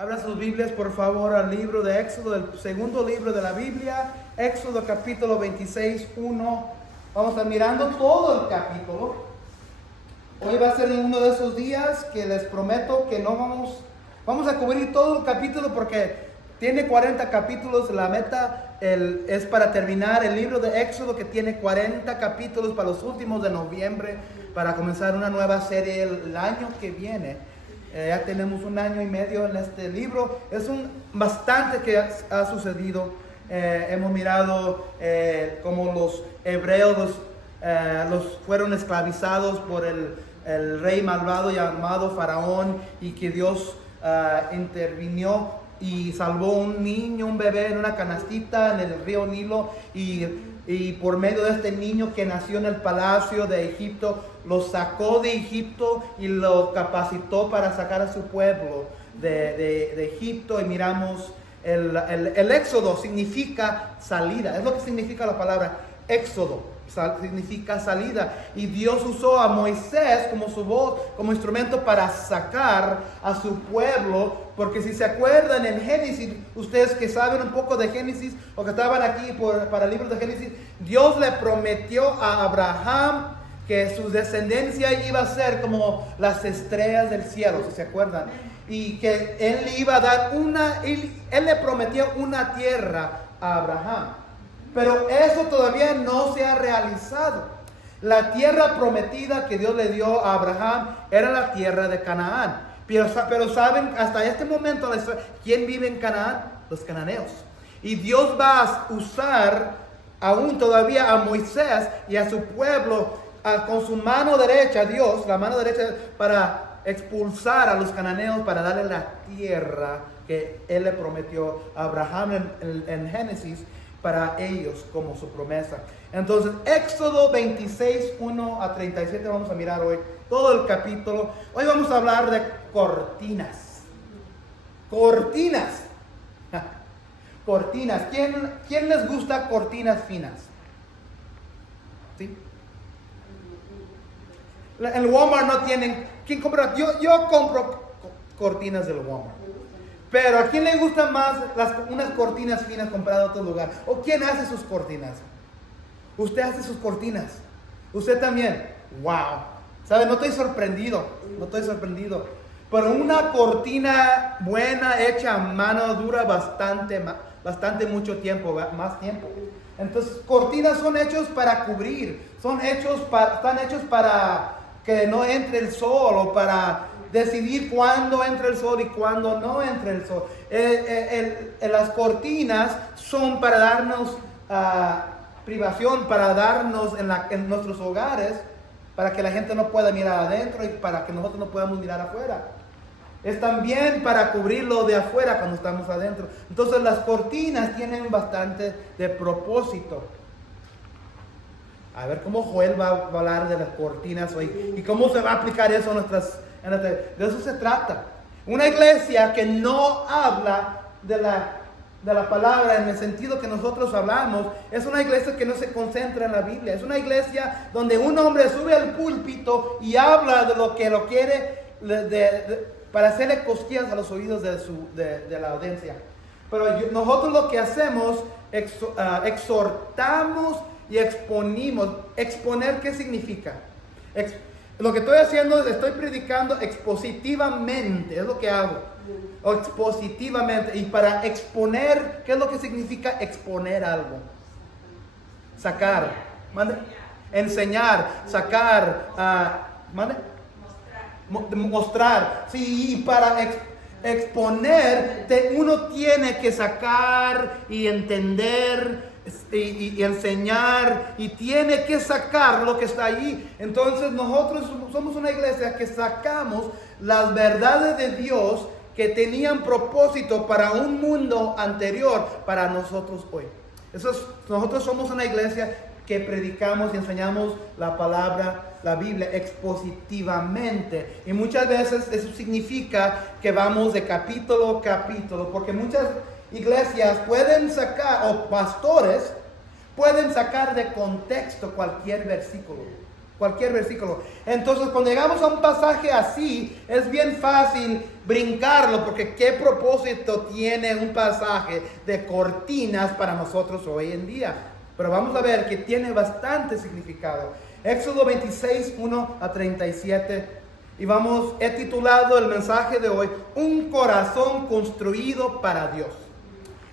Abra sus Biblias, por favor, al libro de Éxodo, el segundo libro de la Biblia, Éxodo capítulo 26, 1. Vamos a estar mirando todo el capítulo. Hoy va a ser uno de esos días que les prometo que no vamos a cubrir todo el capítulo porque tiene 40 capítulos. La meta es para terminar el libro de Éxodo, que tiene 40 capítulos para los últimos de noviembre, para comenzar una nueva serie el año que viene. Ya tenemos 1 año y medio en este libro. Es bastante que ha sucedido. Hemos mirado cómo los hebreos los fueron esclavizados por el rey malvado llamado Faraón, y que Dios intervino y salvó un niño, un bebé en una canastita en el río Nilo, y por medio de este niño que nació en el palacio de Egipto, lo sacó de Egipto y lo capacitó para sacar a su pueblo de Egipto. Y miramos el éxodo significa salida, es lo que significa la palabra éxodo. Significa salida, y Dios usó a Moisés como su voz, como instrumento para sacar a su pueblo, porque si se acuerdan en Génesis, ustedes que saben un poco de Génesis o que estaban aquí para el libro de Génesis, Dios le prometió a Abraham que su descendencia iba a ser como las estrellas del cielo, si se acuerdan, y que él le iba a dar él le prometió una tierra a Abraham. Pero eso todavía no se ha realizado. La tierra prometida que Dios le dio a Abraham era la tierra de Canaán. Pero saben, hasta este momento, ¿quién vive en Canaán? Los cananeos. Y Dios va a usar aún todavía a Moisés y a su pueblo con su mano derecha, Dios, la mano derecha, para expulsar a los cananeos, para darle la tierra que Él le prometió a Abraham en Génesis, para ellos como su promesa. Entonces, Éxodo 26, 1 a 37, vamos a mirar hoy todo el capítulo. Hoy vamos a hablar de cortinas. Cortinas. Cortinas. ¿Quién les gusta cortinas finas? ¿Sí? En Walmart no tienen. ¿Quién compra? Yo compro cortinas del Walmart. Pero ¿a quién le gustan más unas cortinas finas compradas en otro lugar? ¿O quién hace sus cortinas? Usted hace sus cortinas. Usted también. ¡Wow! ¿Sabe? No estoy sorprendido. Pero una cortina buena, hecha a mano, dura bastante mucho tiempo, más tiempo. Entonces, cortinas son hechos para cubrir. Están hechos para que no entre el sol, o para decidir cuándo entra el sol y cuándo no entra el sol. Las cortinas son para darnos privación, para darnos en nuestros hogares, para que la gente no pueda mirar adentro y para que nosotros no podamos mirar afuera. Es también para cubrirlo de afuera cuando estamos adentro. Entonces las cortinas tienen bastante de propósito. A ver cómo Joel va a hablar de las cortinas hoy y cómo se va a aplicar eso a de eso se trata. Una iglesia que no habla de la palabra en el sentido que nosotros hablamos, es una iglesia que no se concentra en la Biblia. Es una iglesia donde un hombre sube al púlpito y habla de lo que lo quiere para hacerle cosquillas a los oídos de la audiencia. Pero nosotros lo que hacemos, exhortamos y exponimos. Exponer, ¿qué significa? Lo que estoy haciendo es estoy predicando expositivamente, es lo que hago. Expositivamente. Y para exponer, ¿qué es lo que significa exponer algo? Sacar. ¿Mande? Enseñar, sacar. ¿Mande? Mostrar. Sí, y para exponer, uno tiene que sacar y entender y enseñar, y tiene que sacar lo que está allí. Entonces nosotros somos una iglesia que sacamos las verdades de Dios que tenían propósito para un mundo anterior, para nosotros hoy. Nosotros somos una iglesia que predicamos y enseñamos la palabra, la Biblia, expositivamente. Y muchas veces eso significa que vamos de capítulo a capítulo, porque muchas iglesias pueden sacar, o pastores pueden sacar de contexto cualquier versículo. cualquier versículo. Entonces, cuando llegamos a un pasaje así, es bien fácil brincarlo, porque ¿qué propósito tiene un pasaje de cortinas para nosotros hoy en día? Pero vamos a ver que tiene bastante significado. Éxodo 26, 1 a 37. Y he titulado el mensaje de hoy, un corazón construido para Dios.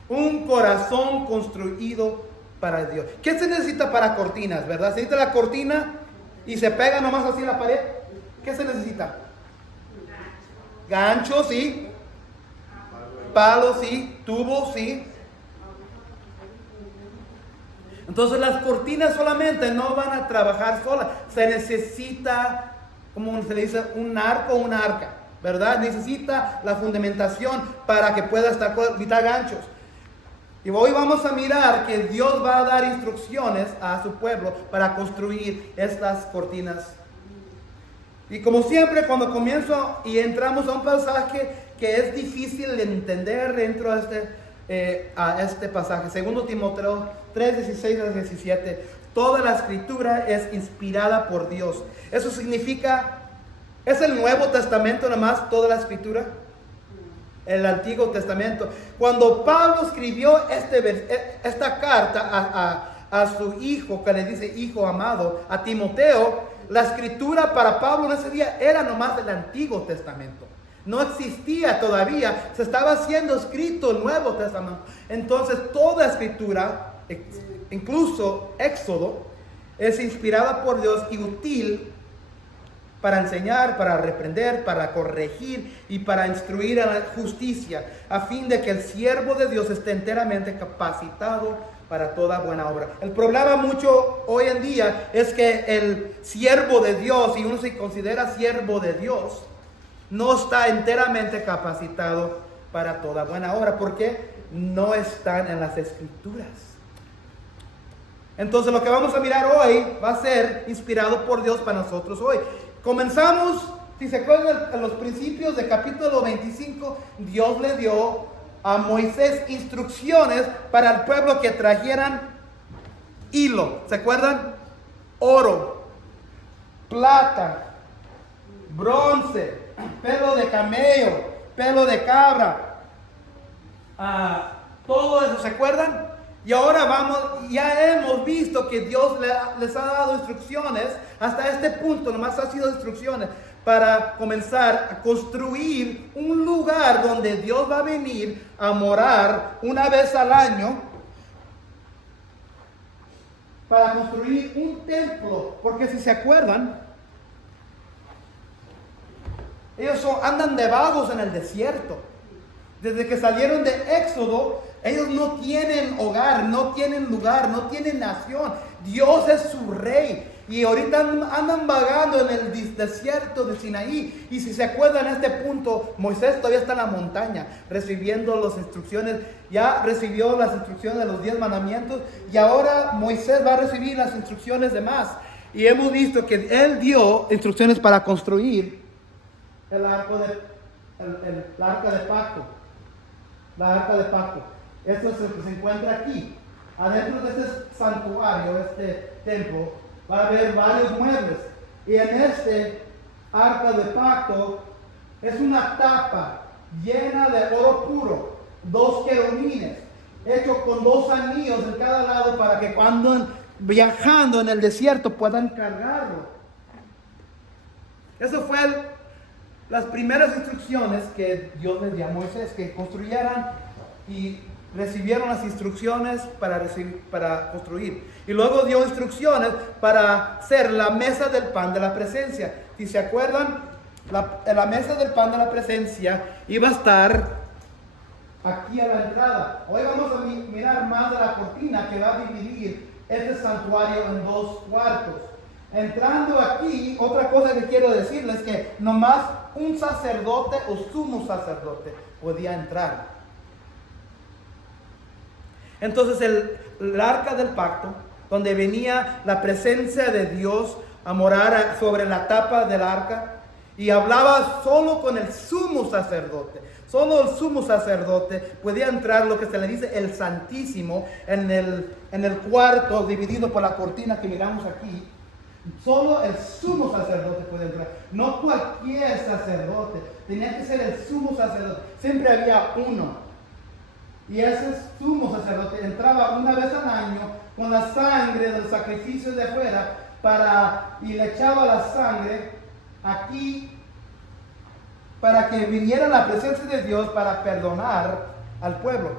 Un corazón construido para Dios. ¿Qué se necesita para cortinas, verdad? Se necesita la cortina y se pega nomás así en la pared. ¿Qué se necesita? Gancho, sí. Palo, sí. Tubo, sí. Entonces las cortinas solamente no van a trabajar solas. Se necesita, como se le dice, un arco o una arca, ¿verdad? Necesita la fundamentación para que pueda estar ganchos. Y hoy vamos a mirar que Dios va a dar instrucciones a su pueblo para construir estas cortinas. Y como siempre, cuando comienzo y entramos a un pasaje que es difícil de entender dentro de este pasaje, 2 Timoteo 3, 16 al 17, toda la escritura es inspirada por Dios. Eso significa, ¿es el Nuevo Testamento nomás toda la escritura? El Antiguo Testamento. Cuando Pablo escribió esta carta a su hijo, que le dice hijo amado, a Timoteo, la escritura para Pablo en ese día era nomás del Antiguo Testamento. No existía todavía, se estaba haciendo escrito el Nuevo Testamento. Entonces toda escritura, incluso Éxodo, es inspirada por Dios y útil para enseñar, para reprender, para corregir y para instruir en la justicia, a fin de que el siervo de Dios esté enteramente capacitado para toda buena obra. El problema mucho hoy en día es que el siervo de Dios, si uno se considera siervo de Dios, no está enteramente capacitado para toda buena obra, porque no están en las escrituras. Entonces lo que vamos a mirar hoy va a ser inspirado por Dios para nosotros hoy. Comenzamos, si se acuerdan, en los principios de capítulo 25, Dios le dio a Moisés instrucciones para el pueblo que trajeran hilo. ¿Se acuerdan? Oro, plata, bronce, pelo de camello, pelo de cabra, todo eso, ¿se acuerdan? Y ahora ya hemos visto que Dios les ha dado instrucciones, hasta este punto nomás ha sido instrucciones para comenzar a construir un lugar donde Dios va a venir a morar una vez al año, para construir un templo, porque si se acuerdan, ellos andan de vagos en el desierto. Desde que salieron de Éxodo, ellos no tienen hogar, no tienen lugar, no tienen nación. Dios es su rey. Y ahorita andan vagando en el desierto de Sinaí. Y si se acuerdan, en este punto, Moisés todavía está en la montaña, recibiendo las instrucciones. Ya recibió las instrucciones de los 10 mandamientos. Y ahora Moisés va a recibir las instrucciones de más. Y hemos visto que él dio instrucciones para construir el arca de pacto. La arca de pacto. Esto es lo que se encuentra aquí. Adentro de este santuario, este templo, va a haber varios muebles. Y en este arca de pacto es una tapa llena de oro puro, 2 querubines, hecho con 2 anillos en cada lado para que cuando viajando en el desierto puedan cargarlo. Eso fue las primeras instrucciones que Dios le dio a Moisés, que construyeran, y recibieron las instrucciones para construir. Y luego dio instrucciones para hacer la mesa del pan de la presencia. Si se acuerdan, la mesa del pan de la presencia iba a estar aquí a la entrada. Hoy vamos a mirar más de la cortina que va a dividir este santuario en 2 cuartos. Entrando aquí, otra cosa que quiero decirles es que nomás un sacerdote o sumo sacerdote podía entrar. Entonces el arca del pacto, donde venía la presencia de Dios a morar sobre la tapa del arca, y hablaba solo con el sumo sacerdote. Solo el sumo sacerdote podía entrar, lo que se le dice el Santísimo, en el cuarto dividido por la cortina que miramos aquí, Solo el sumo sacerdote puede entrar, no cualquier sacerdote, tenía que ser el sumo sacerdote, siempre había uno. Y ese sumo sacerdote entraba una vez al año con la sangre del sacrificio de afuera y le echaba la sangre aquí para que viniera la presencia de Dios para perdonar al pueblo.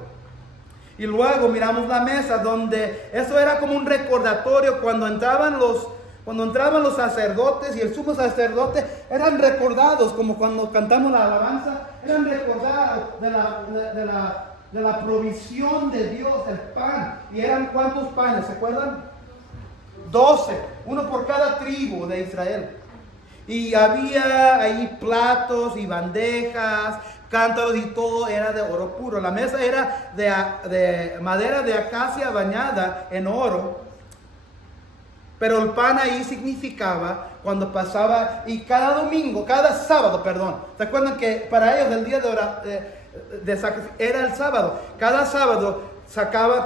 Y luego miramos la mesa donde eso era como un recordatorio cuando entraban los sacerdotes y el sumo sacerdote eran recordados, como cuando cantamos la alabanza, eran recordados de la provisión de Dios, el pan. ¿Y eran cuántos panes? ¿Se acuerdan? 12, uno por cada tribu de Israel. Y había ahí platos y bandejas, cántaros y todo era de oro puro. La mesa era de madera de acacia bañada en oro. Pero el pan ahí significaba cuando pasaba, y cada sábado, ¿se acuerdan que para ellos el día de sacrificio era el sábado? Cada sábado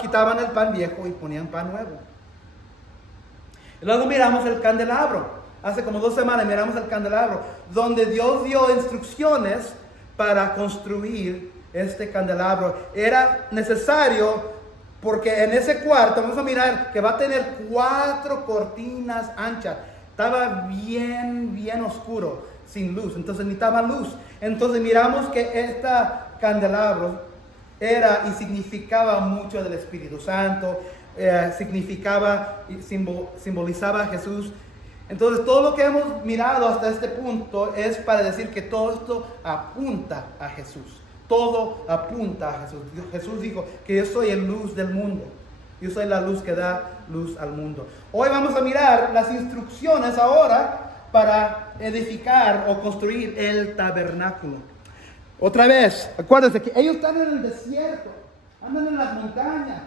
quitaban el pan viejo y ponían pan nuevo. Y luego miramos el candelabro. Hace como 2 semanas miramos el candelabro, donde Dios dio instrucciones para construir este candelabro. Era necesario porque en ese cuarto, vamos a mirar que va a tener 4 cortinas anchas. Estaba bien oscuro, sin luz, entonces necesitaba luz. Entonces miramos que este candelabro era y significaba mucho del Espíritu Santo, significaba y simbolizaba a Jesús. Entonces todo lo que hemos mirado hasta este punto es para decir que todo esto apunta a Jesús. Todo apunta a Jesús. Jesús dijo que yo soy el luz del mundo. Yo soy la luz que da luz al mundo. Hoy vamos a mirar las instrucciones ahora para edificar o construir el tabernáculo. Otra vez, acuérdense que ellos están en el desierto, andan en las montañas.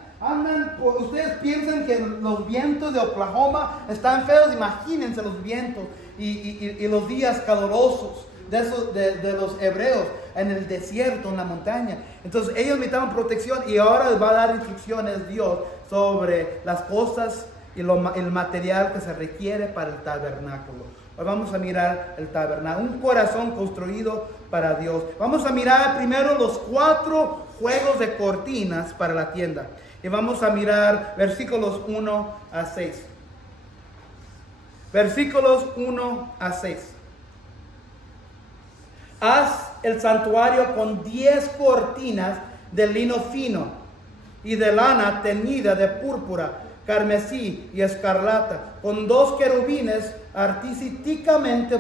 Ustedes piensan que los vientos de Oklahoma están feos, imagínense los vientos y los días calurosos de los hebreos en el desierto, en la montaña. Entonces ellos necesitaban protección y ahora les va a dar instrucciones Dios sobre las cosas y el material que se requiere para el tabernáculo. Hoy vamos a mirar el tabernáculo, un corazón construido para Dios. Vamos a mirar primero los 4 juegos de cortinas para la tienda. Y vamos a mirar versículos 1 a 6. Versículos 1 a 6. Haz el santuario con 10 cortinas de lino fino y de lana teñida de púrpura, carmesí y escarlata, con 2 querubines artísticamente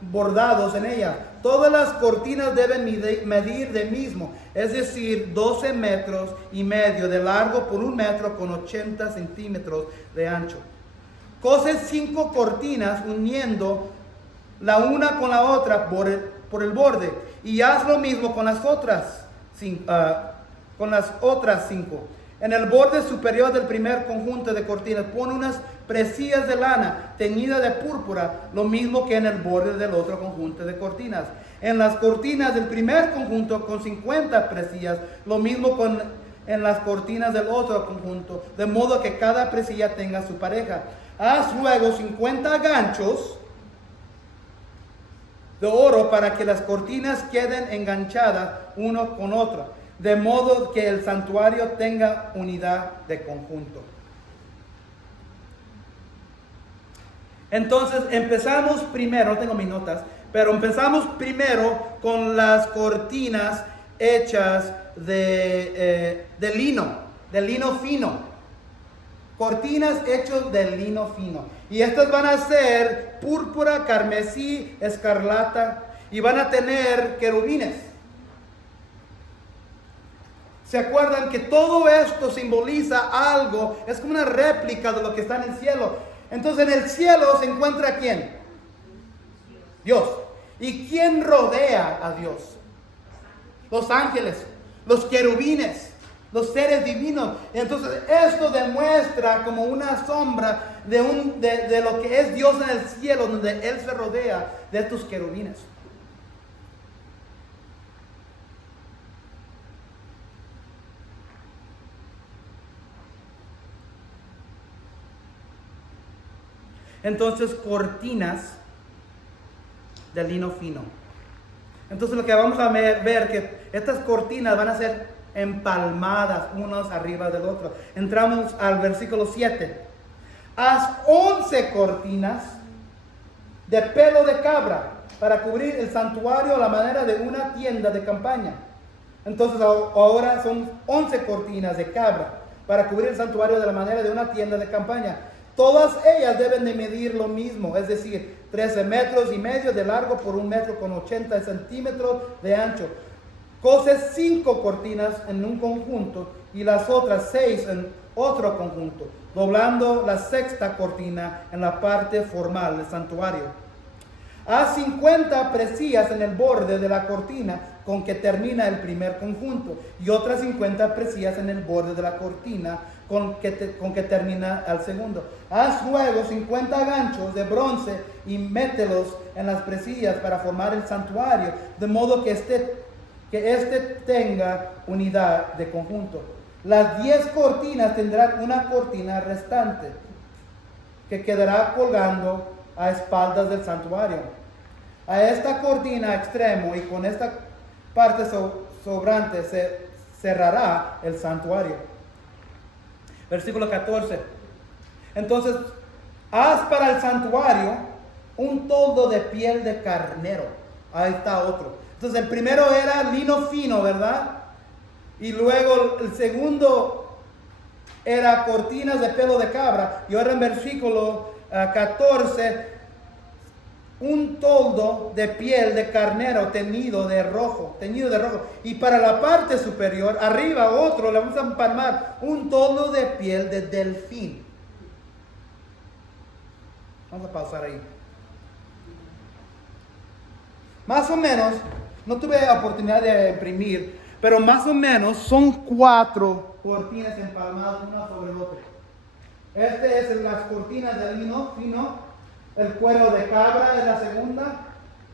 bordados en ella. Todas las cortinas deben medir de mismo, es decir, 12 metros y medio de largo por 1 metro con 80 centímetros de ancho. Cose 5 cortinas uniendo la una con la otra por el borde, y haz lo mismo con las otras 5. En el borde superior del primer conjunto de cortinas pone unas presillas de lana teñida de púrpura, lo mismo que en el borde del otro conjunto de cortinas. En las cortinas del primer conjunto con 50 presillas, lo mismo en las cortinas del otro conjunto, de modo que cada presilla tenga su pareja. Haz luego 50 ganchos de oro para que las cortinas queden enganchadas uno con otro, de modo que el santuario tenga unidad de conjunto. Entonces empezamos primero, no tengo mis notas, pero empezamos primero con las cortinas hechas de lino fino. Cortinas hechas de lino fino. Y estas van a ser púrpura, carmesí, escarlata, y van a tener querubines. ¿Se acuerdan que todo esto simboliza algo? Es como una réplica de lo que está en el cielo. Entonces en el cielo se encuentra ¿quién? Dios. ¿Y quién rodea a Dios? Los ángeles, los querubines, los seres divinos. Entonces esto demuestra como una sombra de lo que es Dios en el cielo, donde Él se rodea de estos querubines. entonces cortinas de lino fino. Entonces lo que vamos a ver que estas cortinas van a ser empalmadas unas arriba del otro. Entramos al versículo 7. Haz 11 cortinas de pelo de cabra para cubrir el santuario a la manera de una tienda de campaña. Entonces ahora son 11 cortinas de cabra para cubrir el santuario de la manera de una tienda de campaña. Todas ellas deben de medir lo mismo, es decir, 13 metros y medio de largo por 1 metro con 80 centímetros de ancho. Cose 5 cortinas en un conjunto y las otras 6 en otro conjunto, doblando la 6ª cortina en la parte formal del santuario. Haz 50 presillas en el borde de la cortina con que termina el primer conjunto y otras 50 presillas en el borde de la cortina con que termina el segundo. Haz luego 50 ganchos de bronce y mételos en las presillas para formar el santuario, de modo que este tenga unidad de conjunto. Las 10 cortinas tendrán una cortina restante que quedará colgando a espaldas del santuario. A esta cortina extremo y con esta parte sobrante se cerrará el santuario. Versículo 14. Entonces, haz para el santuario un toldo de piel de carnero. Ahí está otro. Entonces, el primero era lino fino, ¿verdad? Y luego el segundo era cortinas de pelo de cabra. Y ahora en versículo 14, un toldo de piel de carnero teñido de rojo. Y para la parte superior, arriba otro, le vamos a empalmar un toldo de piel de delfín. Vamos a pausar ahí. Más o menos, no tuve la oportunidad de imprimir, pero más o menos son 4 cortinas empalmadas una sobre otra. Este es las cortinas de lino fino. El cuero de cabra es la segunda,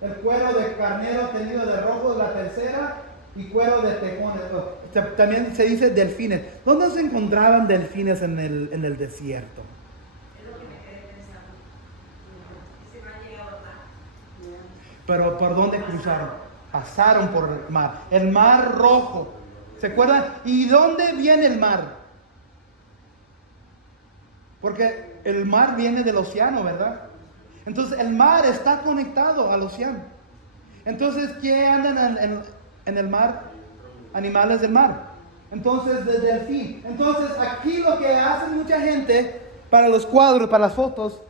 el cuero de carnero teñido de rojo es la tercera y cuero de tejones. También se dice delfines. ¿Dónde se encontraban delfines en el desierto? Es lo que me quedé pensando. Ese no ha llegado al mar. Pero ¿por dónde cruzaron? Pasaron por el mar. El mar rojo. ¿Se acuerdan? ¿Y dónde viene el mar? Porque el mar viene del océano, ¿verdad? Entonces el mar está conectado al océano. Entonces, ¿qué andan en el mar? Animales del mar. Entonces, de delfín. Entonces, aquí lo que hace mucha gente para los cuadros, para las fotos,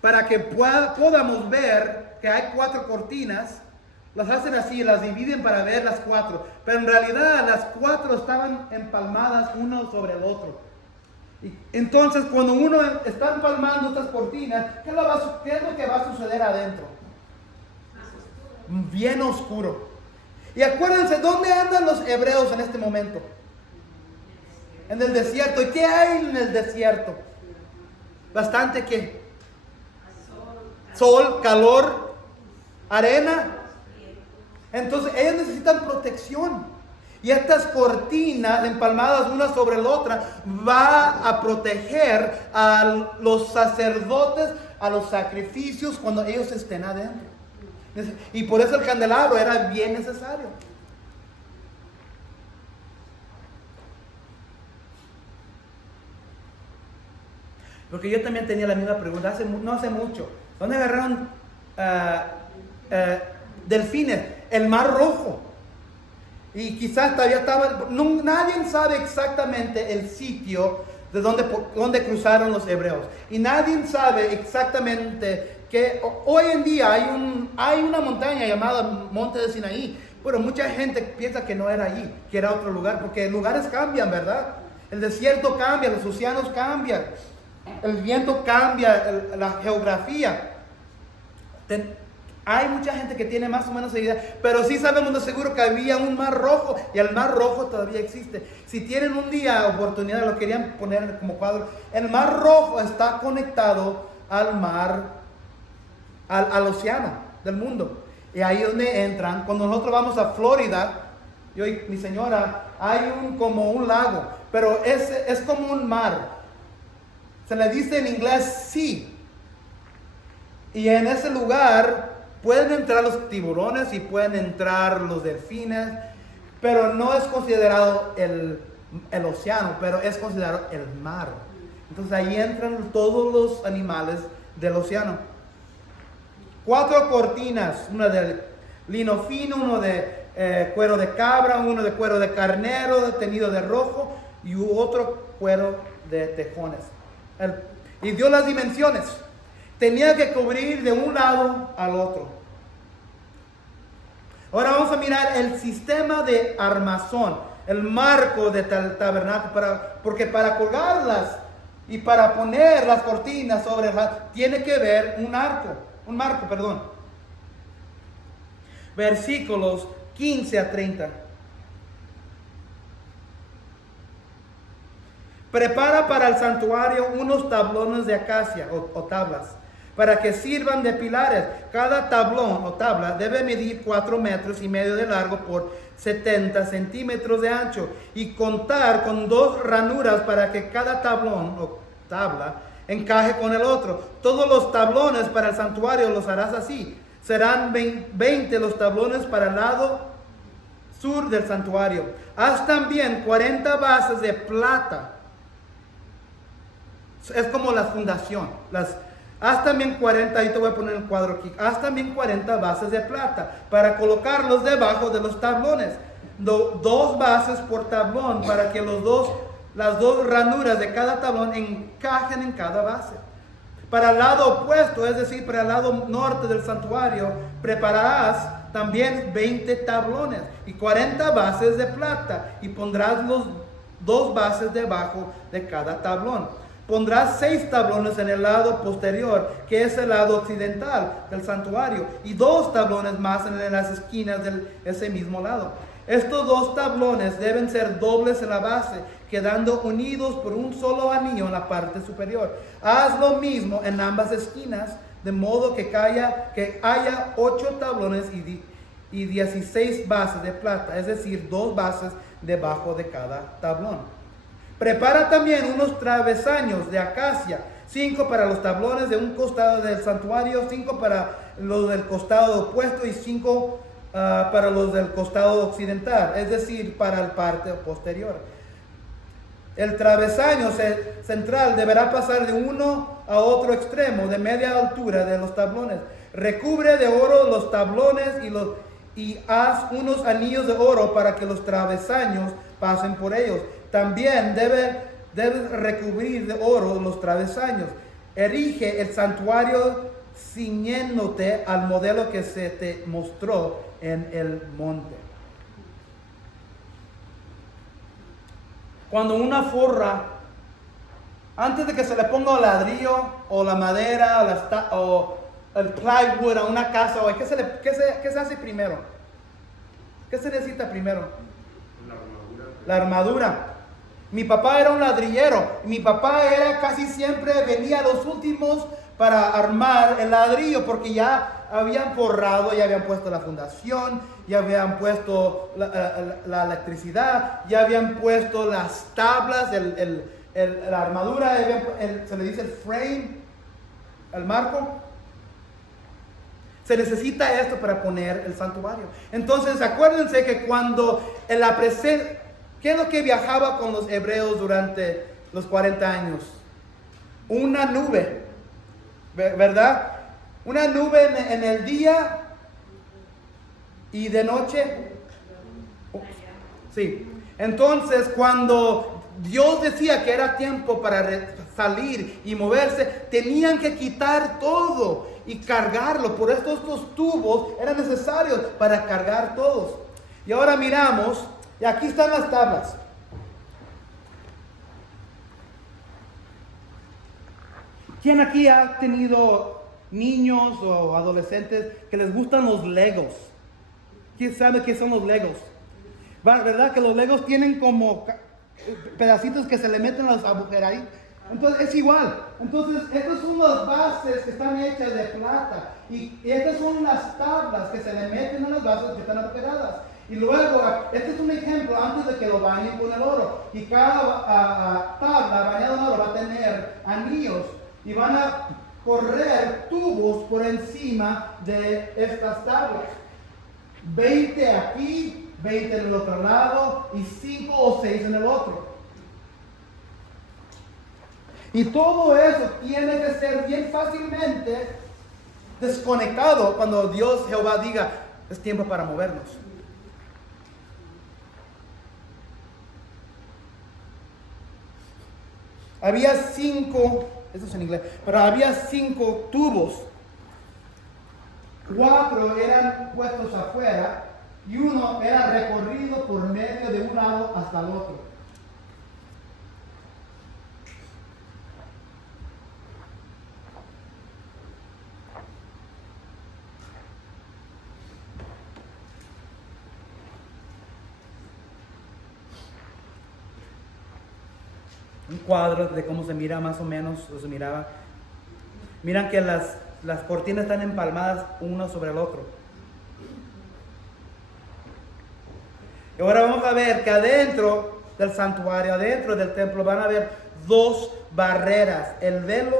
para que podamos ver que hay 4 cortinas, las hacen así, las dividen para ver las 4. Pero en realidad las 4 estaban empalmadas uno sobre el otro. Entonces, cuando uno está empalmando estas cortinas, ¿qué es lo que va a suceder adentro? Bien oscuro. Y acuérdense, ¿dónde andan los hebreos en este momento? En el desierto. ¿Y qué hay en el desierto? Bastante ¿qué? Sol, calor, arena. Entonces, ellos necesitan protección. Y estas cortinas empalmadas una sobre la otra va a proteger a los sacerdotes, a los sacrificios cuando ellos estén adentro. Y por eso el candelabro era bien necesario. Porque yo también tenía la misma pregunta, no hace mucho. ¿Dónde agarraron delfines? El Mar Rojo. Y quizás todavía estaba, nadie sabe exactamente el sitio de donde cruzaron los hebreos. Y nadie sabe exactamente que hoy en día hay una montaña llamada Monte de Sinaí. Pero mucha gente piensa que no era allí, que era otro lugar, porque lugares cambian, ¿verdad? El desierto cambia, los océanos cambian, el viento cambia, la geografía. Hay mucha gente que tiene más o menos idea, pero sí sabemos de seguro que había un Mar Rojo y el Mar Rojo todavía existe. Si tienen un día oportunidad, lo querían poner como cuadro, el Mar Rojo está conectado al mar, al océano del mundo. Y ahí es donde entran. Cuando nosotros vamos a Florida, yo y mi señora, hay como un lago, pero es como un mar. Se le dice en inglés sea. Y en ese lugar pueden entrar los tiburones y pueden entrar los delfines, pero no es considerado el océano, pero es considerado el mar. Entonces ahí entran todos los animales del océano. 4 cortinas, una de lino fino, uno de cuero de cabra, uno de cuero de carnero teñido de rojo y otro cuero de tejones. Y dio las dimensiones. Tenía que cubrir de un lado al otro. Ahora vamos a mirar el sistema de armazón, el marco del tabernáculo, porque para colgarlas y para poner las cortinas sobre tiene que ver un marco. Versículos 15 a 30. Prepara para el santuario unos tablones de acacia o tablas, para que sirvan de pilares. Cada tablón o tabla debe medir 4,5 metros de largo por 70 centímetros de ancho y contar con 2 ranuras para que cada tablón o tabla encaje con el otro. Todos los tablones para el santuario los harás así. Serán 20 los tablones para el lado sur del santuario. Haz también 40 bases de plata. Es como la fundación. Haz también 40, ahí te voy a poner el cuadro aquí. Haz también 40 bases de plata para colocarlos debajo de los tablones. 2 bases por tablón para que las dos ranuras de cada tablón encajen en cada base. Para el lado opuesto, es decir, para el lado norte del santuario, prepararás también 20 tablones y 40 bases de plata y pondrás los 2 bases debajo de cada tablón. Pondrás 6 tablones en el lado posterior, que es el lado occidental del santuario, y 2 tablones más en las esquinas de ese mismo lado. Estos 2 tablones deben ser dobles en la base, quedando unidos por un solo anillo en la parte superior. Haz lo mismo en ambas esquinas, de modo que haya 8 tablones y 16 bases de plata, es decir, 2 bases debajo de cada tablón. Prepara también unos travesaños de acacia, 5 para los tablones de un costado del santuario, 5 para los del costado opuesto y 5 para los del costado occidental, es decir, para el parte posterior. El travesaño central deberá pasar de uno a otro extremo de media altura de los tablones. Recubre de oro los tablones y haz unos anillos de oro para que los travesaños pasen por ellos. También debes recubrir de oro los travesaños. Erige el santuario ciñéndote al modelo que se te mostró en el monte. Cuando una forra, antes de que se le ponga el ladrillo o la madera o el plywood a una casa, ¿qué se hace primero? ¿Qué se necesita primero? La armadura. Mi papá era un ladrillero. Mi papá casi siempre venía a los últimos para armar el ladrillo, porque ya habían forrado, ya habían puesto la fundación, ya habían puesto la electricidad, ya habían puesto las tablas, la armadura, se le dice el frame, el marco. Se necesita esto para poner el santuario. Entonces acuérdense que cuando en la presencia, ¿qué es lo que viajaba con los hebreos durante los 40 años? Una nube, ¿verdad? Una nube en el día y de noche. Sí. Entonces, cuando Dios decía que era tiempo para salir y moverse, tenían que quitar todo y cargarlo. Por eso estos tubos eran necesarios para cargar todos. Y ahora miramos. Y aquí están las tablas. ¿Quién aquí ha tenido niños o adolescentes que les gustan los Legos? ¿Quién sabe qué son los Legos? ¿Verdad que los Legos tienen como pedacitos que se le meten a los agujeros ahí? Entonces es igual. Entonces estas son las bases que están hechas de plata. Y estas son las tablas que se le meten a las bases que están agujeradas. Y luego, este es un ejemplo antes de que lo bañen con el oro. Y cada tabla bañada en oro va a tener anillos y van a correr tubos por encima de estas tablas. 20 aquí, 20 en el otro lado y 5 o 6 en el otro. Y todo eso tiene que ser bien fácilmente desconectado cuando Dios Jehová diga, es tiempo para movernos. Había 5, eso es en inglés, pero había 5 tubos. 4 eran puestos afuera y 1 era recorrido por medio de un lado hasta el otro. Un cuadro de cómo se mira más o menos, o se miraba. Miran que las cortinas están empalmadas uno sobre el otro. Y ahora vamos a ver que adentro del santuario, adentro del templo, van a haber 2 barreras, el velo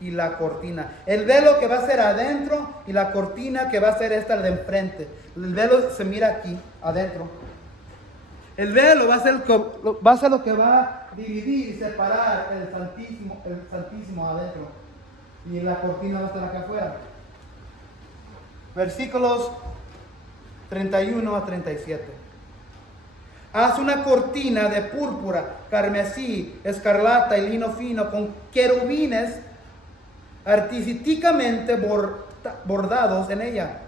y la cortina. El velo que va a ser adentro y la cortina que va a ser esta de enfrente. El velo se mira aquí, adentro. El velo va a ser lo que va a dividir y separar el Santísimo adentro. Y la cortina va a estar acá afuera. Versículos 31 a 37. Haz una cortina de púrpura, carmesí, escarlata y lino fino con querubines artísticamente bordados en ella.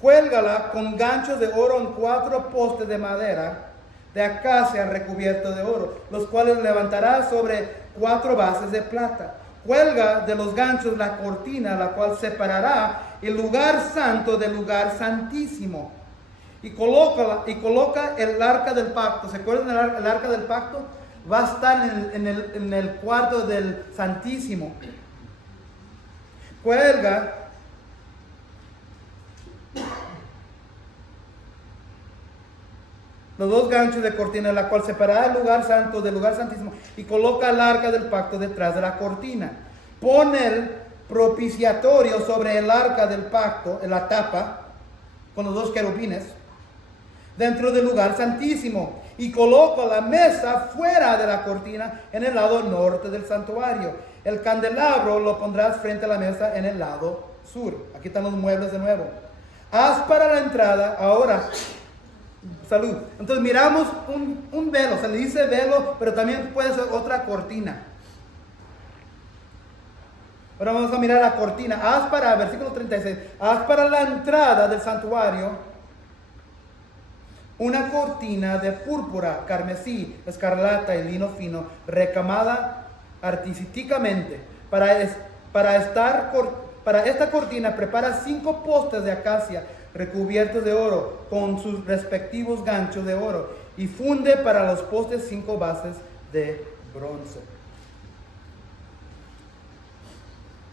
Cuélgala con ganchos de oro en 4 postes de madera de acacia recubiertos de oro, los cuales levantarás sobre 4 bases de plata. Cuelga de los ganchos la cortina, la cual separará el lugar santo del lugar santísimo. Y coloca el arca del pacto. ¿Se acuerdan del arca del pacto? Va a estar en el cuarto del santísimo. Cuelga los 2 ganchos de cortina, la cual separará el lugar santo del lugar santísimo, y coloca el arca del pacto detrás de la cortina. Pone el propiciatorio sobre el arca del pacto, en la tapa, con los 2 querubines, dentro del lugar santísimo, y coloca la mesa fuera de la cortina en el lado norte del santuario. El candelabro lo pondrás frente a la mesa en el lado sur. Aquí están los muebles de nuevo. Haz para la entrada ahora. Salud. Entonces miramos un velo, se le dice velo, pero también puede ser otra cortina. Ahora vamos a mirar la cortina. Haz para, versículo 36, haz para la entrada del santuario una cortina de púrpura, carmesí, escarlata y lino fino, recamada artísticamente. Para esta cortina prepara 5 postes de acacia recubiertos de oro con sus respectivos ganchos de oro, y funde para los postes 5 bases de bronce.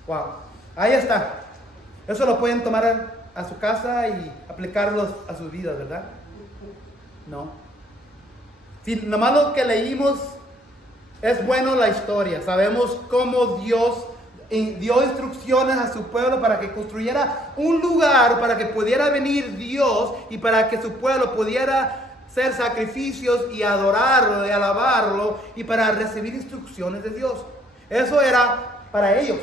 Wow, ahí está. Eso lo pueden tomar a su casa y aplicarlos a sus vidas, ¿verdad? No. Si nomás lo que leímos es bueno la historia, sabemos cómo Dios dio instrucciones a su pueblo para que construyera un lugar para que pudiera venir Dios y para que su pueblo pudiera hacer sacrificios y adorarlo y alabarlo y para recibir instrucciones de Dios. Eso era para ellos.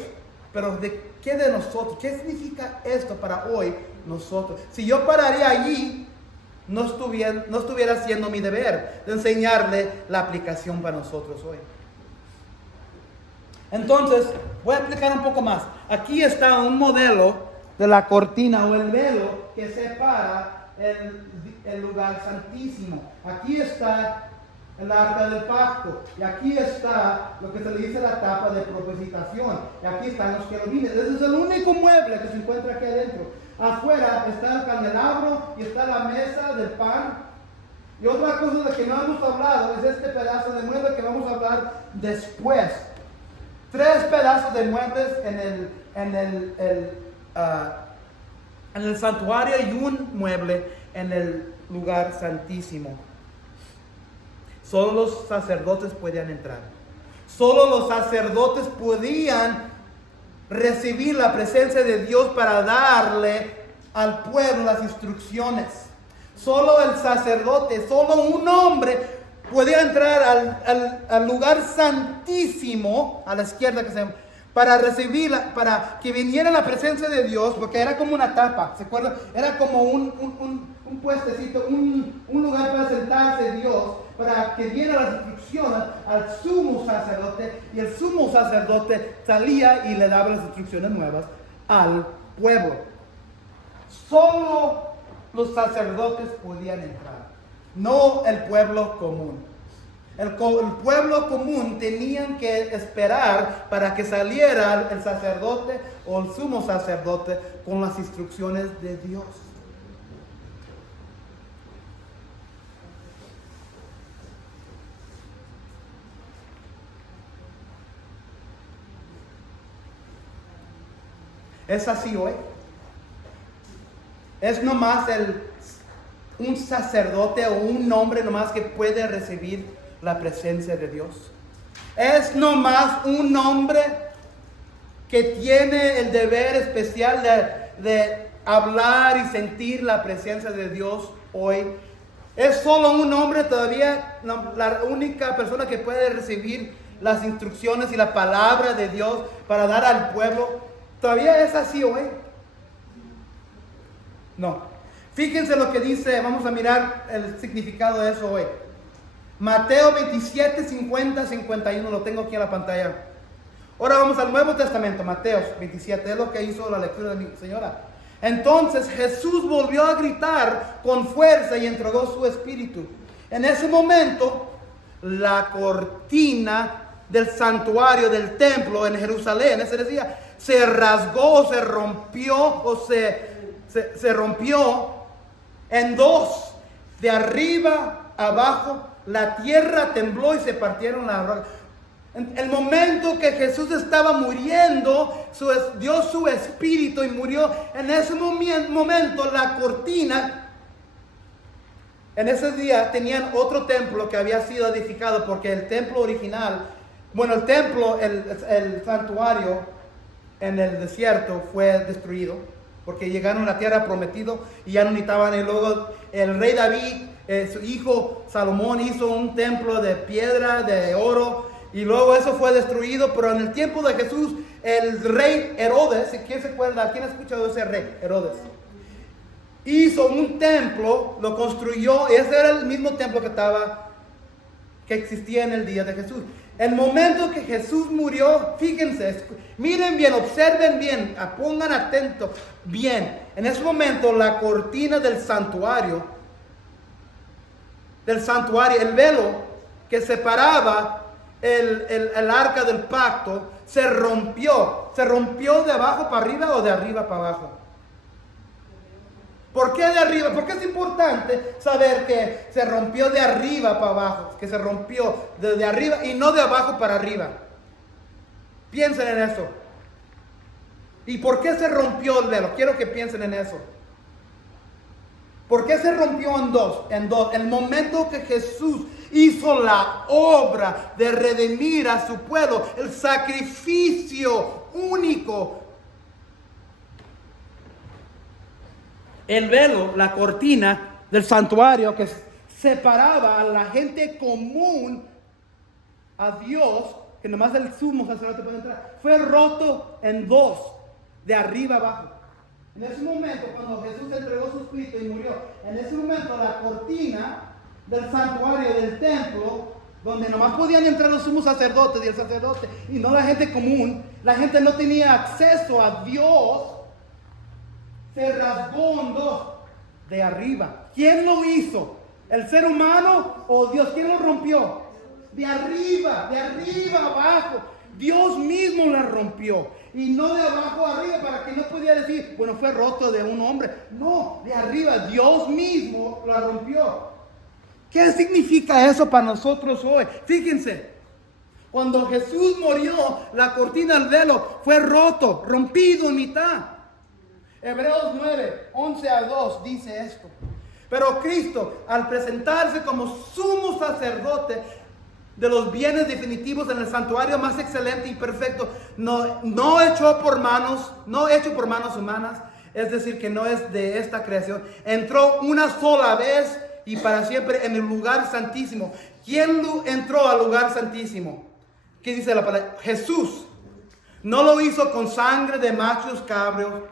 Pero ¿de qué de nosotros? ¿Qué significa esto para hoy nosotros? Si yo pararía allí, no estuviera haciendo mi deber de enseñarle la aplicación para nosotros hoy. Entonces, voy a explicar un poco más. Aquí está un modelo de la cortina o el velo que separa el lugar santísimo. Aquí está el arca del pacto. Y aquí está lo que se le dice la tapa de propiciación. Y aquí están los querubines. Ese es el único mueble que se encuentra aquí adentro. Afuera está el candelabro y está la mesa del pan. Y otra cosa de que no hemos hablado es este pedazo de mueble que vamos a hablar después. 3 pedazos de muebles en el santuario y un mueble en el lugar santísimo. Solo los sacerdotes podían entrar. Solo los sacerdotes podían recibir la presencia de Dios para darle al pueblo las instrucciones. Solo el sacerdote, solo un hombre podía entrar al lugar santísimo a la izquierda para recibirla, para que viniera la presencia de Dios, porque era como una tapa, ¿se acuerdan? Era como un puestecito, un lugar para sentarse Dios, para que diera las instrucciones al sumo sacerdote, y el sumo sacerdote salía y le daba las instrucciones nuevas al pueblo. Solo los sacerdotes podían entrar, no el pueblo común. El pueblo común tenían que esperar para que saliera el sacerdote o el sumo sacerdote con las instrucciones de Dios. ¿Es así hoy? ¿Es nomás un sacerdote o un hombre nomás que puede recibir la presencia de Dios? ¿Es nomás un hombre que tiene el deber especial de hablar y sentir la presencia de Dios hoy? ¿Es solo un hombre todavía la única persona que puede recibir las instrucciones y la palabra de Dios para dar al pueblo? ¿Todavía es así hoy? No. Fíjense lo que dice, vamos a mirar el significado de eso hoy. Mateo 27, 50, 51, lo tengo aquí en la pantalla. Ahora vamos al Nuevo Testamento, Mateo 27, es lo que hizo la lectura de mi señora. Entonces Jesús volvió a gritar con fuerza y entregó su espíritu. En ese momento, la cortina del santuario del templo en Jerusalén, ese día, se rasgó, se rompió se rompió en dos, de arriba abajo. La tierra tembló y se partieron las rocas. En el momento que Jesús estaba muriendo, dio su espíritu y murió. En ese momento la cortina, en ese día tenían otro templo que había sido edificado, porque el templo original, el templo, el santuario en el desierto fue destruido, porque llegaron a la tierra prometida y ya no necesitaban. Y luego el rey David, su hijo Salomón, hizo un templo de piedra, de oro, y luego eso fue destruido. Pero en el tiempo de Jesús, el rey Herodes, ¿quién se acuerda? ¿Quién ha escuchado de ese rey Herodes? Hizo un templo, lo construyó, y ese era el mismo templo que existía en el día de Jesús. El momento que Jesús murió, fíjense, miren bien, observen bien, pongan atento bien. En ese momento la cortina del santuario, el velo que separaba el arca del pacto, se rompió. ¿Se rompió de abajo para arriba o de arriba para abajo? ¿Por qué de arriba? Porque es importante saber que se rompió de arriba para abajo, que se rompió de arriba y no de abajo para arriba. Piensen en eso. ¿Y por qué se rompió el velo? Quiero que piensen en eso. ¿Por qué se rompió en dos? El momento que Jesús hizo la obra de redimir a su pueblo, el sacrificio único. El velo, la cortina del santuario que separaba a la gente común a Dios, que nomás el sumo sacerdote puede entrar, fue roto en dos, de arriba abajo. En ese momento, cuando Jesús entregó su espíritu y murió, en ese momento la cortina del santuario del templo, donde nomás podían entrar los sumos sacerdotes y el sacerdote, y no la gente común, la gente no tenía acceso a Dios, se rasgó en dos, de arriba. ¿Quién lo hizo? ¿El ser humano o Dios? ¿Quién lo rompió? De arriba abajo. Dios mismo la rompió. Y no de abajo arriba, para que no pudiera decir, bueno, fue roto de un hombre. No, de arriba, Dios mismo la rompió. ¿Qué significa eso para nosotros hoy? Fíjense, cuando Jesús murió, la cortina del velo fue rompido en mitad. Hebreos 9, 11 a 2 dice esto. Pero Cristo, al presentarse como sumo sacerdote de los bienes definitivos en el santuario más excelente y perfecto, no hecho por manos humanas, es decir, que no es de esta creación. Entró una sola vez y para siempre en el lugar santísimo. ¿Quién entró al lugar santísimo? ¿Qué dice la palabra? Jesús. No lo hizo con sangre de machos cabros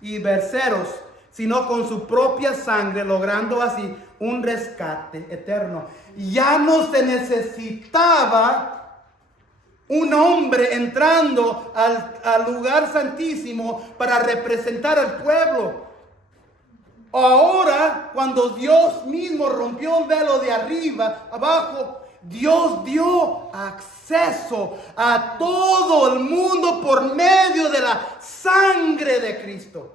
y becerros, sino con su propia sangre, logrando así un rescate eterno. Ya no se necesitaba un hombre entrando al lugar santísimo para representar al pueblo. Ahora, cuando Dios mismo rompió el velo de arriba, abajo, Dios dio acceso a todo el mundo por medio de la sangre de Cristo.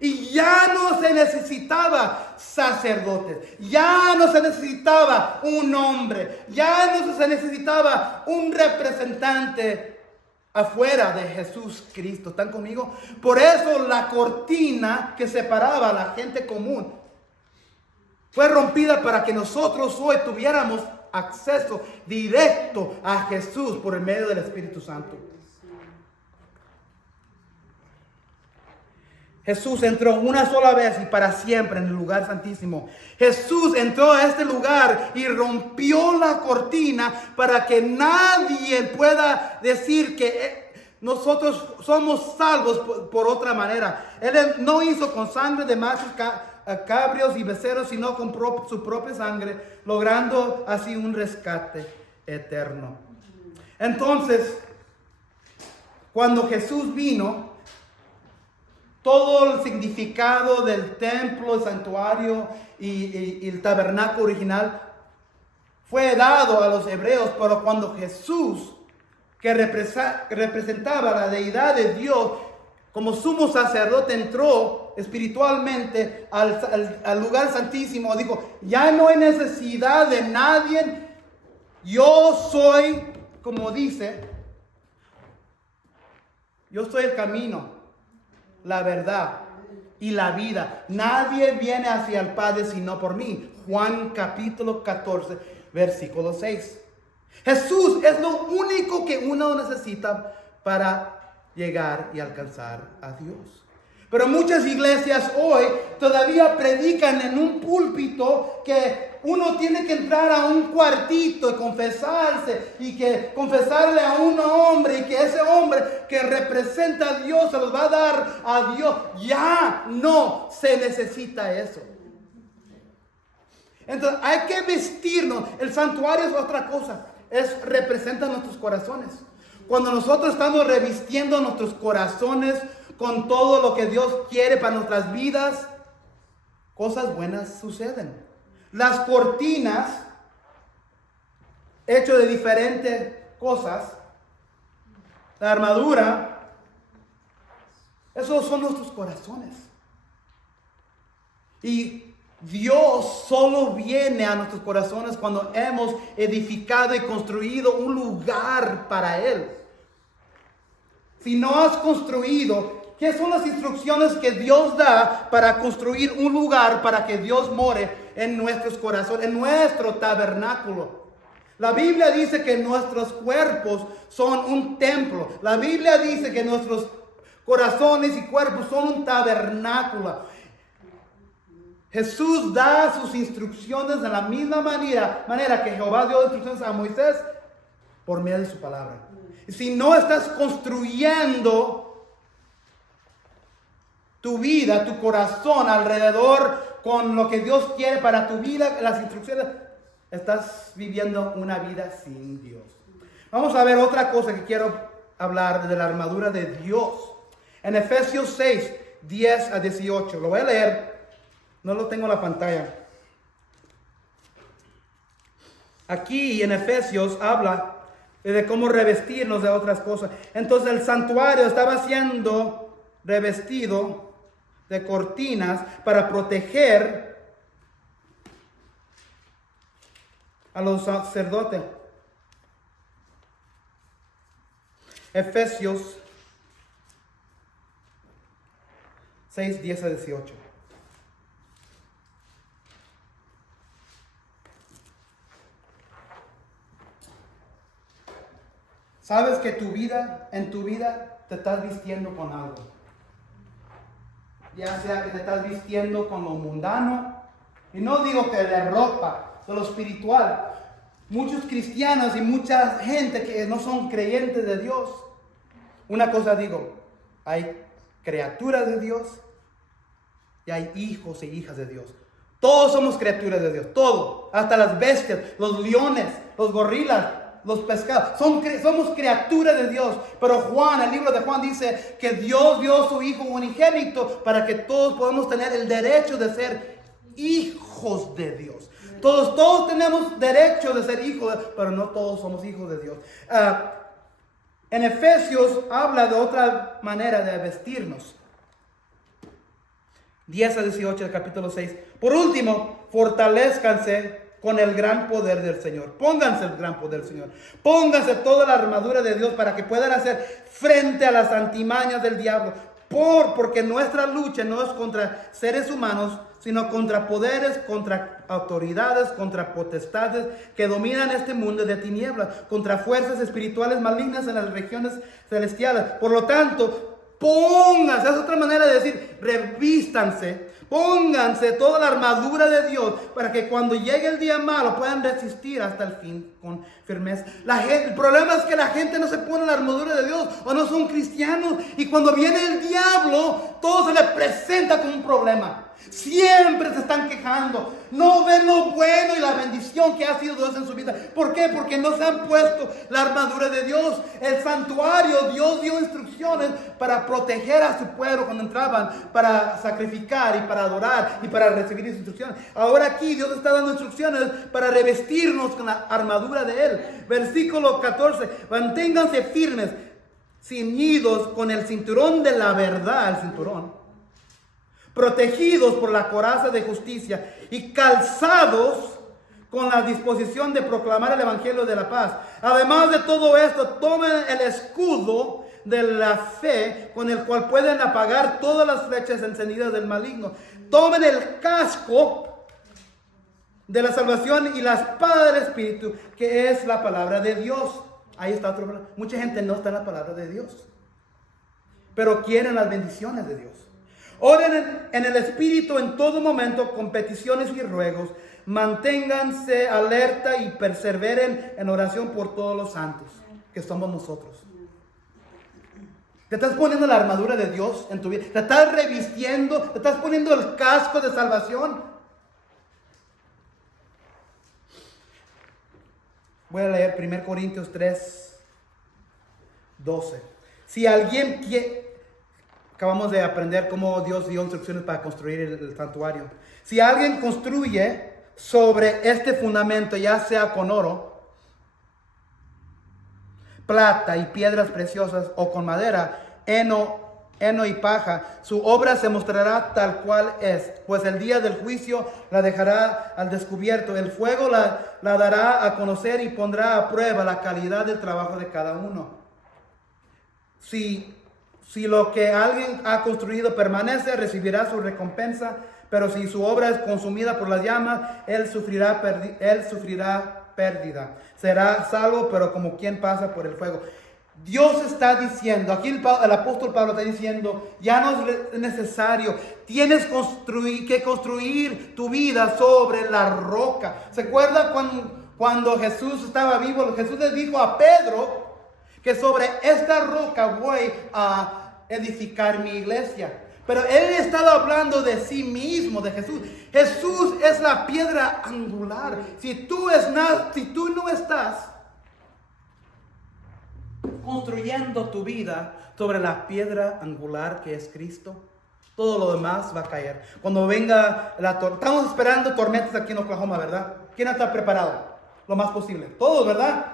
Y ya no se necesitaba sacerdotes, ya no se necesitaba un hombre, ya no se necesitaba un representante afuera de Jesús Cristo. ¿Están conmigo? Por eso la cortina que separaba a la gente común fue rompida para que nosotros hoy tuviéramos acceso directo a Jesús por el medio del Espíritu Santo. Jesús entró una sola vez y para siempre en el lugar santísimo. Jesús entró a este lugar y rompió la cortina para que nadie pueda decir que nosotros somos salvos por otra manera. Él no hizo con sangre de machos cabríos y becerros, sino con su propia sangre, logrando así un rescate eterno. Entonces, cuando Jesús vino, todo el significado del templo, el santuario y el tabernáculo original fue dado a los hebreos, pero cuando Jesús, que representaba la deidad de Dios, como sumo sacerdote, entró espiritualmente al lugar santísimo, dijo, ya no hay necesidad de nadie, yo soy, como dice, yo soy el camino, la verdad y la vida. Nadie viene hacia el Padre sino por mí. Juan capítulo 14, versículo 6. Jesús es lo único que uno necesita para llegar y alcanzar a Dios. Pero muchas iglesias hoy todavía predican en un púlpito que uno tiene que entrar a un cuartito y confesarse y que confesarle a un hombre y que ese hombre que representa a Dios se los va a dar a Dios. Ya no se necesita eso. Entonces hay que vestirnos. El santuario es otra cosa. Representa nuestros corazones. Cuando nosotros estamos revistiendo nuestros corazones con todo lo que Dios quiere para nuestras vidas, cosas buenas suceden. Las cortinas, hechas de diferentes cosas, la armadura, esos son nuestros corazones. Y Dios solo viene a nuestros corazones cuando hemos edificado y construido un lugar para Él. Si no has construido, ¿qué son las instrucciones que Dios da para construir un lugar para que Dios more en nuestros corazones, en nuestro tabernáculo? La Biblia dice que nuestros cuerpos son un templo. La Biblia dice que nuestros corazones y cuerpos son un tabernáculo. Jesús da sus instrucciones de la misma manera que Jehová dio instrucciones a Moisés por medio de su palabra. Si no estás construyendo tu vida, tu corazón alrededor con lo que Dios quiere para tu vida, las instrucciones, estás viviendo una vida sin Dios. Vamos a ver otra cosa que quiero hablar de la armadura de Dios. En Efesios 6, 10 a 18. Lo voy a leer. No lo tengo en la pantalla. Aquí en Efesios habla de cómo revestirnos de otras cosas. Entonces el santuario estaba siendo revestido de cortinas para proteger a los sacerdotes. Efesios 6, 10 a 18. sabes que en tu vida te estás vistiendo con algo. Ya sea que te estás vistiendo con lo mundano. Y no digo que de ropa, de lo espiritual. Muchos cristianos y mucha gente que no son creyentes de Dios. Una cosa digo, hay criaturas de Dios y hay hijos e hijas de Dios. Todos somos criaturas de Dios, todo, hasta las bestias, los leones, los gorilas, los pescados, somos criaturas de Dios. Pero Juan, el libro de Juan dice que Dios dio a su Hijo unigénito para que todos podamos tener el derecho de ser hijos de Dios. Todos tenemos derecho de ser hijos, pero no todos somos hijos de Dios. En Efesios habla de otra manera de vestirnos. 10 a 18 del capítulo 6. Por último, fortalezcanse con el gran poder del Señor. Pónganse el gran poder del Señor. Pónganse toda la armadura de Dios para que puedan hacer frente a las antimañas del diablo. Porque nuestra lucha no es contra seres humanos, sino contra poderes, contra autoridades, contra potestades que dominan este mundo de tinieblas, contra fuerzas espirituales malignas en las regiones celestiales. Por lo tanto, pónganse, es otra manera de decir, revístanse, pónganse toda la armadura de Dios para que cuando llegue el día malo puedan resistir hasta el fin con firmeza. El problema es que la gente no se pone la armadura de Dios o no son cristianos, y cuando viene el diablo todo se le presenta como un problema. Siempre se están quejando, no ven lo bueno y la bendición que ha sido Dios en su vida. ¿Por qué? Porque no se han puesto la armadura de Dios. El santuario, Dios dio instrucciones para proteger a su pueblo cuando entraban, para sacrificar y para adorar y para recibir instrucciones. Ahora aquí Dios está dando instrucciones para revestirnos con la armadura de Él. Versículo 14, manténganse firmes, ceñidos con el cinturón de la verdad, el cinturón, protegidos por la coraza de justicia y calzados con la disposición de proclamar el evangelio de la paz. Además de todo esto, tomen el escudo de la fe con el cual pueden apagar todas las flechas encendidas del maligno. Tomen el casco de la salvación y la espada del Espíritu, que es la palabra de Dios. Ahí está otro problema. Mucha gente no está en la palabra de Dios, pero quieren las bendiciones de Dios. Oren en el Espíritu en todo momento con peticiones y ruegos. Manténganse alerta y perseveren en oración por todos los santos, que somos nosotros. Te estás poniendo la armadura de Dios en tu vida. Te estás revistiendo, te estás poniendo el casco de salvación. Voy a leer 1 Corintios 3, 12. Si alguien quiere... Acabamos de aprender cómo Dios dio instrucciones para construir el santuario. Si alguien construye sobre este fundamento, ya sea con oro, plata y piedras preciosas, o con madera, heno y paja, su obra se mostrará tal cual es, pues el día del juicio la dejará al descubierto. El fuego la dará a conocer y pondrá a prueba la calidad del trabajo de cada uno. Si lo que alguien ha construido permanece, recibirá su recompensa. Pero si su obra es consumida por las llamas, él sufrirá pérdida. Será salvo, pero como quien pasa por el fuego. Dios está diciendo, aquí el apóstol Pablo está diciendo, ya no es necesario. Tienes que construir tu vida sobre la roca. ¿Se acuerda cuando Jesús estaba vivo? Jesús le dijo a Pedro que sobre esta roca voy a edificar mi iglesia. Pero él estaba hablando de sí mismo, de Jesús. Jesús es la piedra angular. Si tú no estás construyendo tu vida sobre la piedra angular que es Cristo, todo lo demás va a caer. Cuando venga la tormenta, estamos esperando tormentas aquí en Oklahoma, ¿verdad? ¿Quién está preparado? Lo más posible. Todos, ¿verdad?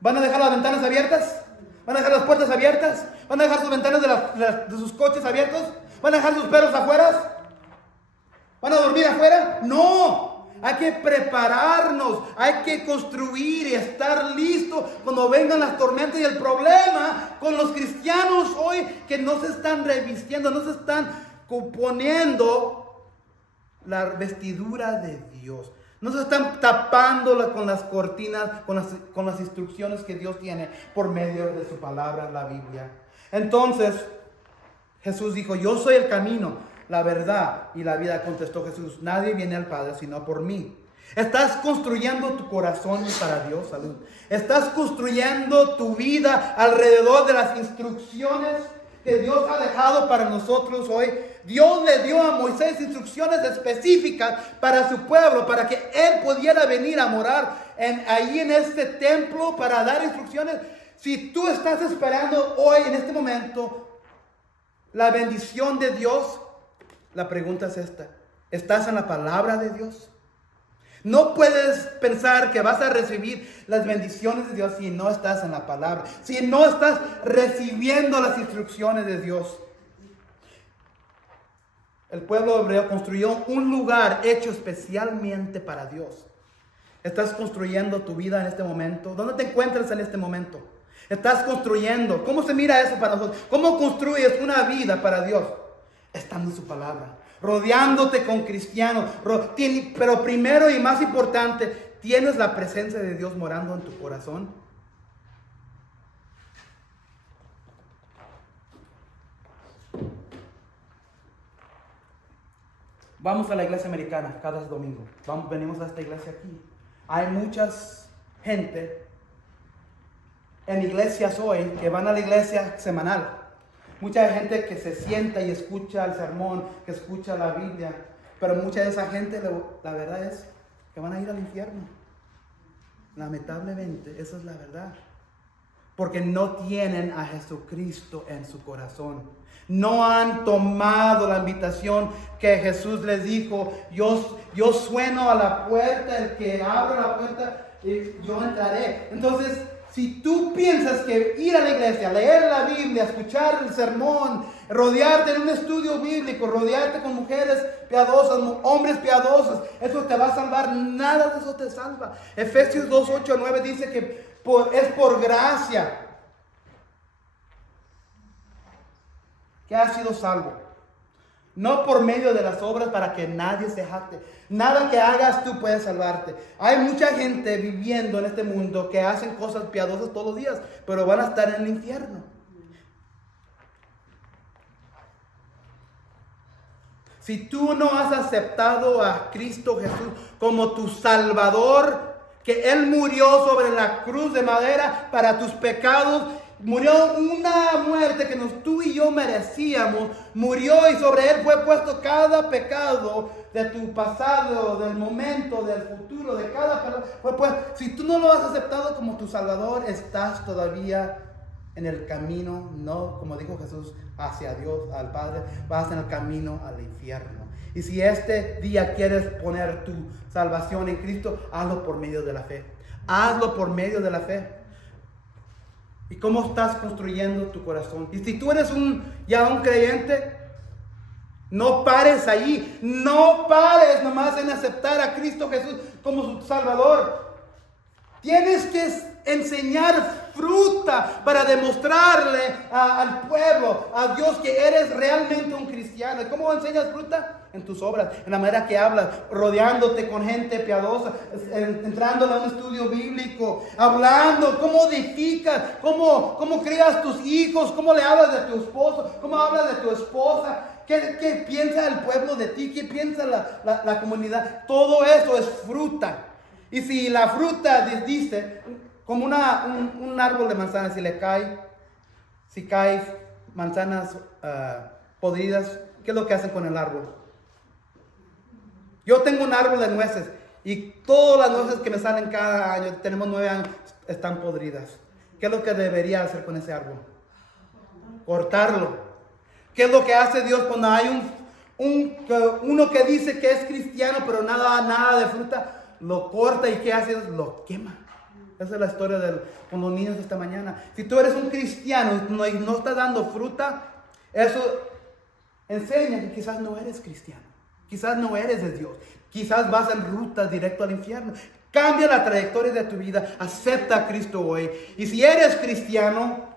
¿Van a dejar las ventanas abiertas? ¿Van a dejar las puertas abiertas? ¿Van a dejar sus ventanas de sus coches abiertos? ¿Van a dejar sus perros afuera? ¿Van a dormir afuera? No. Hay que prepararnos. Hay que construir y estar listos cuando vengan las tormentas. Y el problema con los cristianos hoy, que no se están revistiendo, no se están poniendo la vestidura de Dios. No se están tapando con las cortinas, con las instrucciones que Dios tiene por medio de su palabra, la Biblia. Entonces, Jesús dijo, yo soy el camino, la verdad y la vida. Contestó Jesús, nadie viene al Padre sino por mí. Estás construyendo tu corazón para Dios, salud. Estás construyendo tu vida alrededor de las instrucciones que Dios ha dejado para nosotros hoy. Dios le dio a Moisés instrucciones específicas para su pueblo, para que él pudiera venir a morar ahí en este templo para dar instrucciones. Si tú estás esperando hoy, en este momento, la bendición de Dios, la pregunta es esta: ¿estás en la palabra de Dios? No puedes pensar que vas a recibir las bendiciones de Dios si no estás en la palabra, si no estás recibiendo las instrucciones de Dios. El pueblo hebreo construyó un lugar hecho especialmente para Dios. ¿Estás construyendo tu vida en este momento? ¿Dónde te encuentras en este momento? ¿Estás construyendo? ¿Cómo se mira eso para nosotros? ¿Cómo construyes una vida para Dios? Estando en su palabra, rodeándote con cristianos. Pero primero y más importante, ¿tienes la presencia de Dios morando en tu corazón? Vamos a la iglesia americana cada domingo. Venimos a esta iglesia aquí. Hay mucha gente en iglesias hoy que van a la iglesia semanal. Mucha gente que se sienta y escucha el sermón, que escucha la Biblia. Pero mucha de esa gente, la verdad es que van a ir al infierno. Lamentablemente, esa es la verdad. Porque no tienen a Jesucristo en su corazón. No han tomado la invitación que Jesús les dijo: yo sueno a la puerta, el que abra la puerta, yo entraré. Entonces, si tú piensas que ir a la iglesia, leer la Biblia, escuchar el sermón, rodearte en un estudio bíblico, rodearte con mujeres piadosas, hombres piadosos, eso te va a salvar, nada de eso te salva. Efesios 2, 8, 9 dice que es por gracia que has sido salvo, no por medio de las obras para que nadie se jacte. Nada que hagas tú puede salvarte. Hay mucha gente viviendo en este mundo que hacen cosas piadosas todos los días, pero van a estar en el infierno. Si tú no has aceptado a Cristo Jesús como tu Salvador, que Él murió sobre la cruz de madera para tus pecados, murió una muerte que tú y yo merecíamos, murió y sobre Él fue puesto cada pecado de tu pasado, del momento, del futuro, de cada pecado. Si tú no lo has aceptado como tu Salvador, estás todavía en el camino, no como dijo Jesús, hacia Dios, al Padre, vas en el camino al infierno. Y si este día quieres poner tu salvación en Cristo, hazlo por medio de la fe. Hazlo por medio de la fe. ¿Y cómo estás construyendo tu corazón? Y si tú eres ya un creyente, no pares ahí. No pares nomás en aceptar a Cristo Jesús como su Salvador. Tienes que enseñar fruta para demostrarle al pueblo, a Dios, que eres realmente un cristiano. ¿Y cómo enseñas fruta? En tus obras, en la manera que hablas, rodeándote con gente piadosa, entrando a un estudio bíblico, hablando, cómo edificas, cómo crías tus hijos, cómo le hablas de tu esposo, cómo hablas de tu esposa, qué piensa el pueblo de ti, qué piensa la comunidad. Todo eso es fruta. Y si la fruta dice, como un árbol de manzanas, si cae manzanas podridas, ¿qué es lo que hacen con el árbol? Yo tengo un árbol de nueces y todas las nueces que me salen cada año, tenemos 9 años, están podridas. ¿Qué es lo que debería hacer con ese árbol? Cortarlo. ¿Qué es lo que hace Dios cuando hay uno que dice que es cristiano pero nada de fruta? Lo corta, y ¿qué hace? Lo quema. Esa es la historia con los niños de esta mañana. Si tú eres un cristiano y no estás dando fruta, eso enseña que quizás no eres cristiano. Quizás no eres de Dios. Quizás vas en ruta directo al infierno. Cambia la trayectoria de tu vida. Acepta a Cristo hoy. Y si eres cristiano,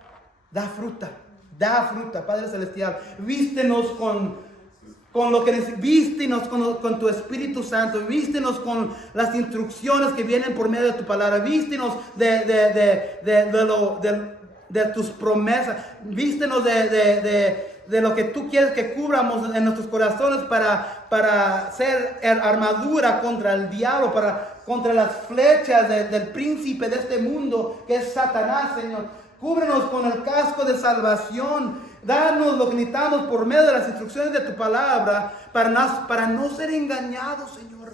da fruta. Da fruta, Padre Celestial. Vístenos con lo que vístenos con tu Espíritu Santo, vístenos con las instrucciones que vienen por medio de tu palabra, vístenos de tus promesas, vístenos de lo que tú quieres que cubramos en nuestros corazones para ser armadura contra el diablo, contra las flechas del príncipe de este mundo que es Satanás, Señor. Cúbrenos con el casco de salvación. Danos lo que necesitamos por medio de las instrucciones de tu palabra para no ser engañados, Señor.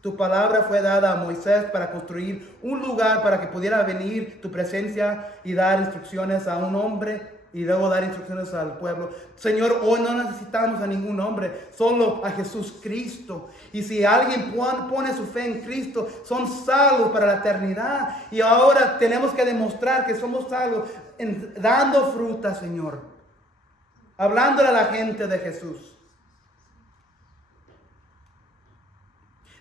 Tu palabra fue dada a Moisés para construir un lugar para que pudiera venir tu presencia y dar instrucciones a un hombre y luego dar instrucciones al pueblo. Señor, hoy no necesitamos a ningún hombre, solo a Jesús Cristo. Y si alguien pone su fe en Cristo, son salvos para la eternidad. Y ahora tenemos que demostrar que somos salvos dando fruta, Señor. Hablándole a la gente de Jesús.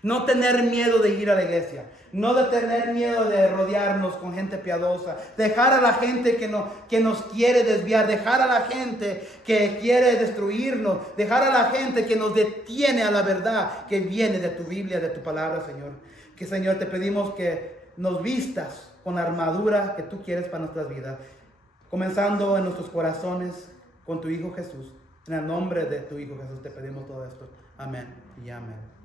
No tener miedo de ir a la iglesia. No de tener miedo de rodearnos con gente piadosa. Dejar a la gente que nos quiere desviar. Dejar a la gente que quiere destruirnos. Dejar a la gente que nos detiene a la verdad que viene de tu Biblia, de tu palabra, Señor. Que, Señor, te pedimos que nos vistas con la armadura que tú quieres para nuestras vidas. Comenzando en nuestros corazones con tu Hijo Jesús. En el nombre de tu Hijo Jesús te pedimos todo esto. Amén y amén.